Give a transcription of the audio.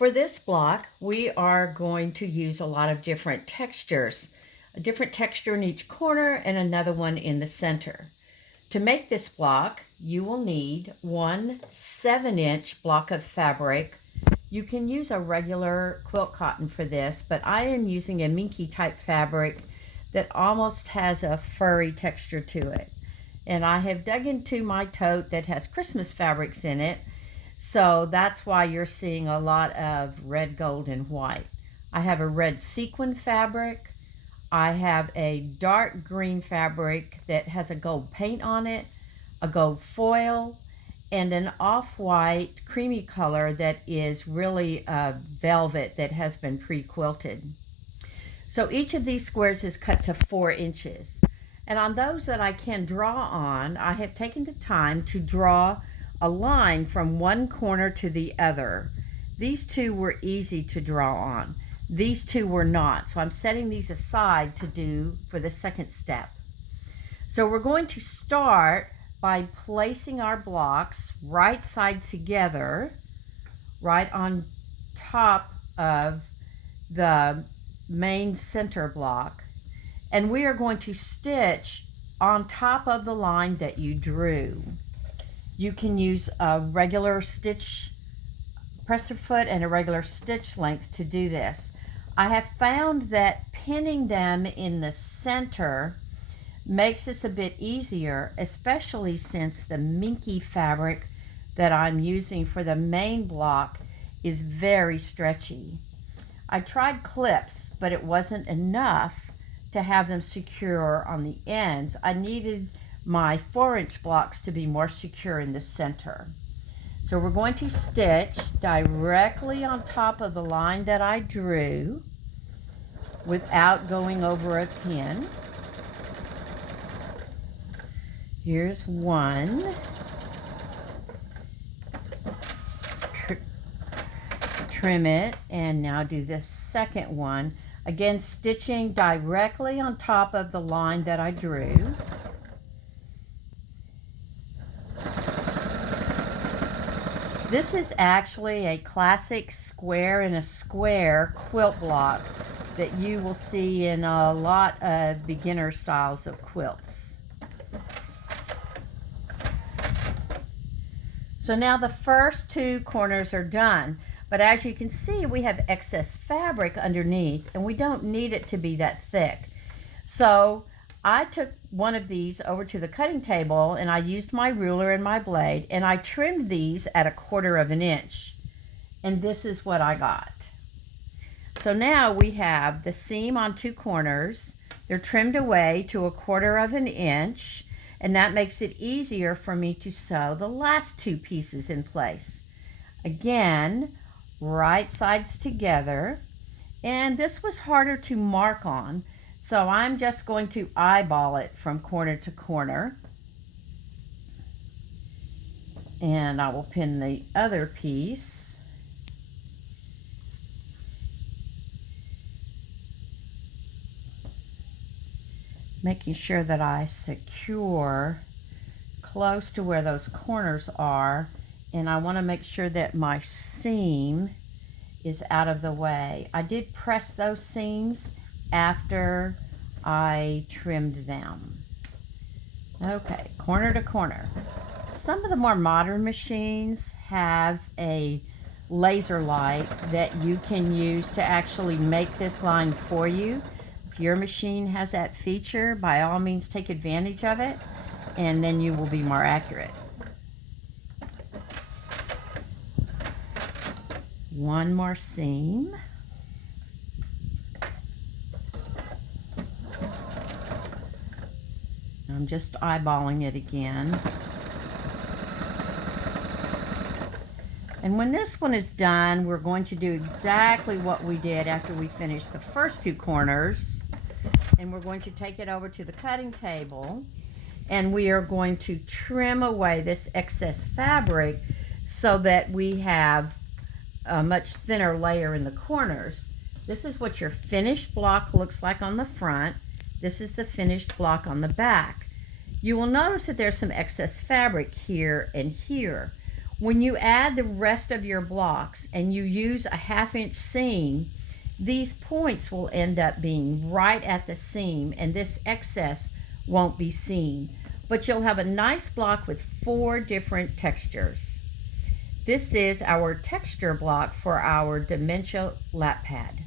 For this block, we are going to use a lot of different textures. A different texture in each corner and another one in the center. To make this block, you will need one 7-inch block of fabric. You can use a regular quilt cotton for this, but I am using a minky type fabric that almost has a furry texture to it. And I have dug into my tote that has Christmas fabrics in it, so that's why you're seeing a lot of red, gold, and white. I have a red sequin fabric. I have a dark green fabric that has a gold paint on it, a gold foil, and an off-white creamy color that is really a velvet that has been pre-quilted. So each of these squares is cut to 4 inches. And on those that I can draw on, I have taken the time to draw a line from one corner to the other. These two were easy to draw on. These two were not, so I'm setting these aside to do for the second step. So we're going to start by placing our blocks right side together, right on top of the main center block. And we are going to stitch on top of the line that you drew. You can use a regular stitch presser foot and a regular stitch length to do this. I have found that pinning them in the center makes this a bit easier, especially since the minky fabric that I'm using for the main block is very stretchy. I tried clips, but it wasn't enough to have them secure on the ends. I needed my 4-inch blocks to be more secure in the center. So we're going to stitch directly on top of the line that I drew without going over a pin. Here's one. Trim it, and now do this second one. Again, stitching directly on top of the line that I drew. This is actually a classic square in a square quilt block that you will see in a lot of beginner styles of quilts. So now the first 2 corners are done, but as you can see, we have excess fabric underneath and we don't need it to be that thick. So I took one of these over to the cutting table and I used my ruler and my blade and I trimmed these at 1/4 inch. And this is what I got. So now we have the seam on 2 corners. They're trimmed away to 1/4 inch, and that makes it easier for me to sew the last 2 pieces in place. Again, right sides together, and this was harder to mark on. So I'm just going to eyeball it from corner to corner. And I will pin the other piece. Making sure that I secure close to where those corners are. And I want to make sure that my seam is out of the way. I did press those seams after I trimmed them. Okay, corner to corner. Some of the more modern machines have a laser light that you can use to actually make this line for you. If your machine has that feature, by all means take advantage of it, and then you will be more accurate. One more seam. I'm just eyeballing it again. And when this one is done, we're going to do exactly what we did after we finished the first 2 corners. And we're going to take it over to the cutting table. And we are going to trim away this excess fabric so that we have a much thinner layer in the corners. This is what your finished block looks like on the front. This is the finished block on the back. You will notice that there's some excess fabric here and here. When you add the rest of your blocks and you use a 1/2 inch seam, these points will end up being right at the seam and this excess won't be seen. But you'll have a nice block with 4 different textures. This is our texture block for our Dementia lap pad.